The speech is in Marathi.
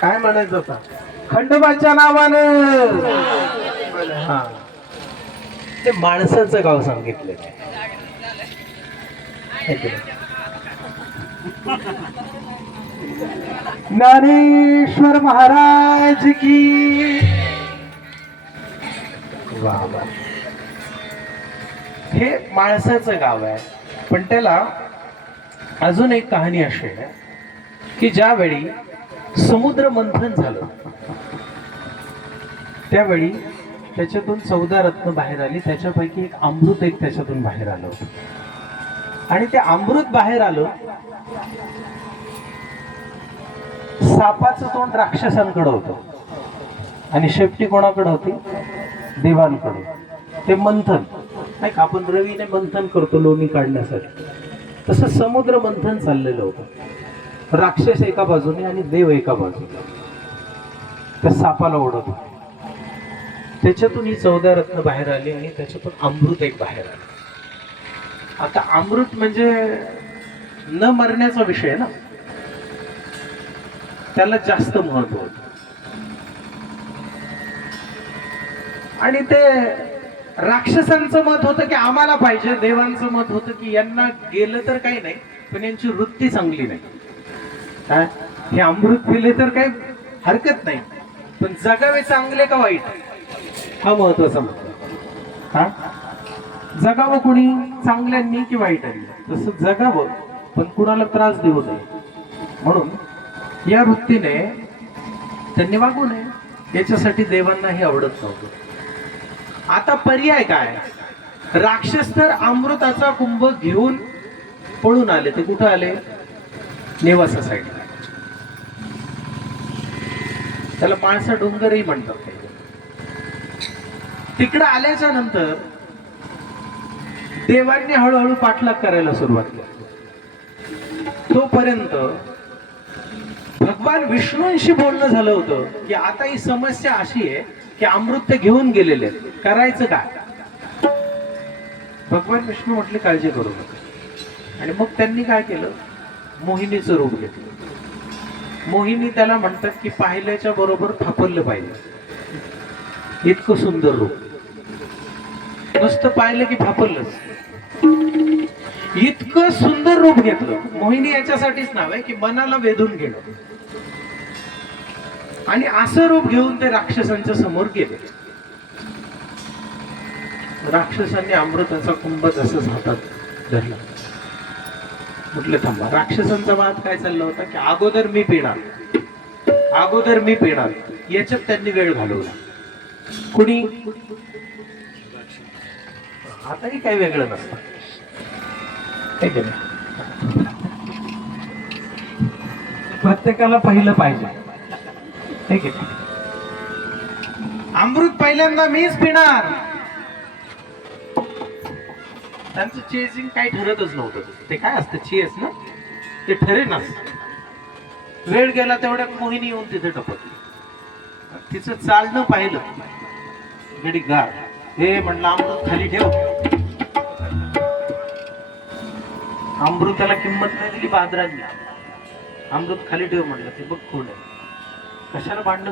काय म्हणायचं होता? खंडोबाच्या नावानं. हा. ते माणसाचं गाव सांगितलं ज्ञानेश्वर महाराज की। वा हे माणसाचं गाव आहे. पण त्याला अजून एक कहाणी अशी आहे की ज्यावेळी समुद्र मंथन झालं त्यावेळी त्याच्यातून चौदा रत्न बाहेर आली. त्याच्यापैकी एक अमृत एक त्याच्यातून बाहेर आलं होतं. आणि ते अमृत बाहेर आलं सापाचं तोंड राक्षसांकडे होतं. आणि शेपटी कोणाकडे होती? देवांकडे. ते मंथन. नाही का? आपण रवीने मंथन करतो लोणी काढण्यासाठी. तसं समुद्र मंथन चाललेलं होतं. राक्षस एका बाजूने आणि देव एका बाजूने. त्या सापाला ओढत होते. त्याच्यातून ही चौदा रत्न बाहेर आली आणि त्याच्यातून अमृत एक बाहेर आलं. आता अमृत म्हणजे न मरण्याचा विषय ना? त्याला जास्त महत्त्व होतं. आणि ते राक्षसांचं मत होतं की आम्हाला पाहिजे देवांचं मत होतं की यांना गेलं तर काही नाही पण यांची वृत्ती चांगली नाही. काय? हे अमृत पिले तर काही हरकत नाही पण जगावे चांगले का वाईट? हा महत्त्वाचा मुद्दा. हा? जगावं कुणी चांगल्यांनी की वाईटांनी? तसं जगावं पण कुणाला त्रास देऊ नये. म्हणून या वृत्तीने त्यांनी वागू नये. याच्यासाठी देवांनाही आवडत नव्हतं. आता पर्याय काय? राक्षस तर अमृताचा कुंभ घेऊन पळून आले. ते कुठं आले? नेवासा साईडला त्याला माणसा डोंगरही म्हणतात. तिकडं आल्याच्यानंतर देवांनी हळूहळू पाठलाग करायला सुरुवात केली. तोपर्यंत भगवान विष्णूंशी बोलणं झालं होतं की आता ही समस्या अशी आहे की अमृत घेऊन गेलेले आहेत. करायचं काय? भगवान विष्णू म्हटले काळजी करू नका. आणि मग त्यांनी काय केलं? मोहिनीचं रूप घेतलं. मोहिनी त्याला म्हणतात की पाहिल्याच्या बरोबर थापरलं पाहिजे. इतकं सुंदर रूप. नुसतं पाहिलं की फापरलंच. इतकं सुंदर रूप घेतलं. मोहिनी याच्यासाठीच नाव आहे की मनाला वेधून घेणं. आणि असं रूप घेऊन ते राक्षसांच्या समोर गेले. राक्षसांनी अमृताचा कुंभ तसंच हातात धरला. म्हटलं थांबा राक्षसांचा वाद काय चालला होता की अगोदर मी पिणार. अगोदर मी पिणार. याच्यात त्यांनी वेळ घालवला. कुणी? आताही काही वेगळं नसतं. प्रत्येकाला पाहिलं पाहिजे. ठीक आहे. अमृत पहिल्यांदा मीच पिणार. त्यांचं चेजिंग काही ठरतच नव्हतं. ते काय असतं? चेस ना? ते ठरेनच वेळ गेला तेवढ्या मोहिनी येऊन तिथे टपकली. तिचं चालणं पाहिलं. गडी गार हे म्हणलं अमृत खाली ठेव. अमृताला किंमत नाही दिली बादरांनी अमृत खाली ठेव म्हणलं ते बघ कोण आहे कशाला भांडण